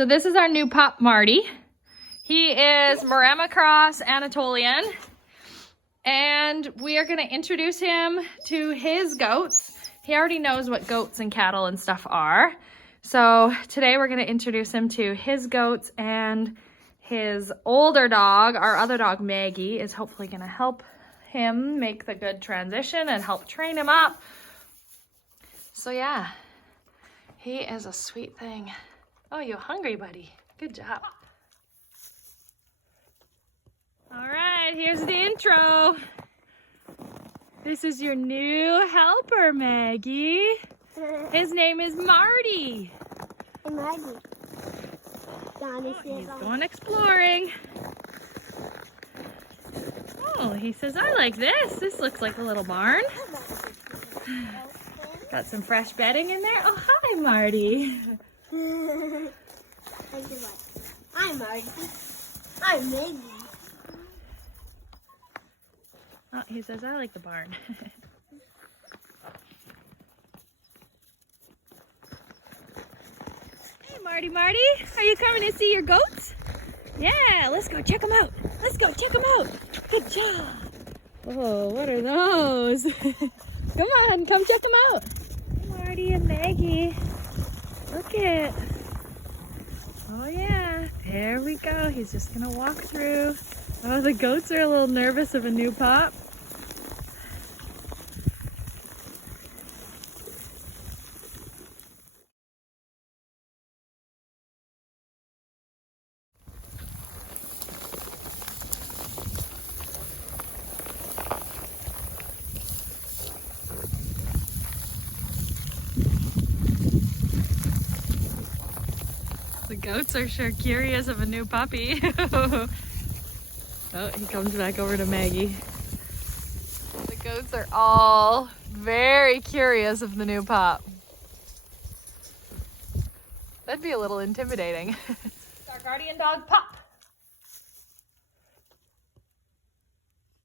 So this is our new pup, Marty. He is Maremma cross Anatolian. And we are gonna introduce him to his goats. He already knows what goats and cattle and stuff are. So today we're gonna introduce him to his goats, and his older dog, our other dog Maggy, is hopefully gonna help him make the good transition and help train him up. So yeah, he is a sweet thing. Oh, you hungry, buddy? Good job. All right, here's the intro. This is your new helper, Maggy. His name is Marty. Hey, Marty. He's going exploring. Oh, he says, I like this. This looks like a little barn. Got some fresh bedding in there. Oh, hi, Marty. Hi, Marty. Hi, Maggy. Oh, he says, I like the barn. Hey, Marty, are you coming to see your goats? Yeah, let's go check them out. Let's go check them out. Good job. Oh, what are those? Come on, come check them out. Marty and Maggy. Look it. Oh yeah, there we go. He's just gonna walk through. Oh, the goats are a little nervous of a new pup. The goats are sure curious of a new puppy. Oh, he comes back over to Maggy. The goats are all very curious of the new pup. That'd be a little intimidating. It's our guardian dog, Pup.